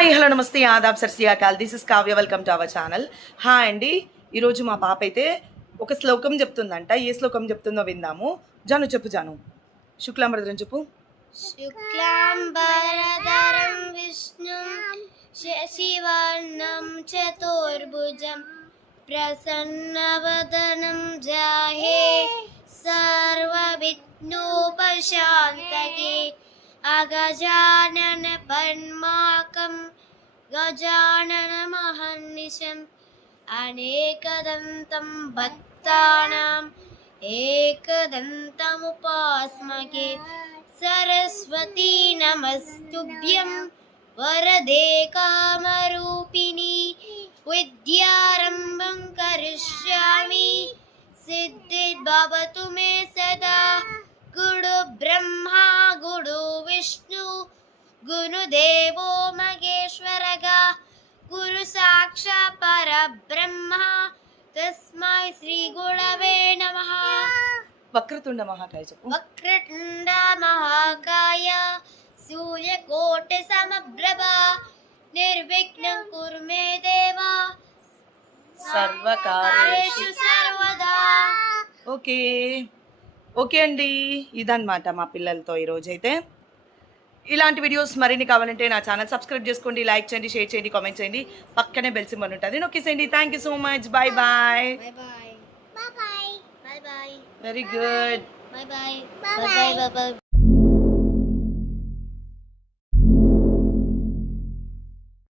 Hi hello namaste adab Sat Sri Akal. This is Kavya. Welcome to our channel. Hi అండి. ఈరోజు మా పాప అయితే ఒక శ్లోకం చెప్తుందంట. ఏ శ్లోకం చెప్తుందో విందాము. జాను చెప్పు జాను. శుక్లాంబరధరం చెప్పు. శుక్లాంబరధరం విష్ణుం శశివర్ణం చతుర్భుజం ప్రసన్నవదనం జాహే సర్వవిఘ్నోపశాంతకే అగజానన పద్మాకం గజానన మహర్నిశం అనేకదంతం భక్తానాం ఏకదంతముపాస్మకే సరస్వతీ నమస్తుభ్యం వరదే కామరూపిణి విద్యారంభం కరిష్యామి సిద్ధిర్భవతు మే సదా గురు బ్రహ్మా గురు విష్ణు గురుదేవో మహేశ్వరగా గురు సాక్షాత్ పరబ్రహ్మ తస్మై శ్రీ గురవే నమః. వక్రతుండ మహాకాయ చెప్పు. వక్రతుండ మహాకాయ సూర్యకోటి సమప్రభ నిర్విఘ్నం కురు మే దేవా సర్వకార్యేషు సర్వదా. ఓకే అండి, ఇదన్నమాట మా పిల్లలతో ఈరోజైతే. ఇలాంటి వీడియోస్ మరిన్ని కావాలంటే నా ఛానల్ సబ్స్క్రైబ్ చేసుకోండి, లైక్ చేయండి, షేర్ చేయండి, కామెంట్ చేయండి, పక్కనే బెల్ సింబల్ ఉంటుంది నొక్కేసేయండి. Thank you so much. Bye bye. Bye bye. Bye bye. Bye bye. Very good. Bye bye. Bye bye. Bye bye.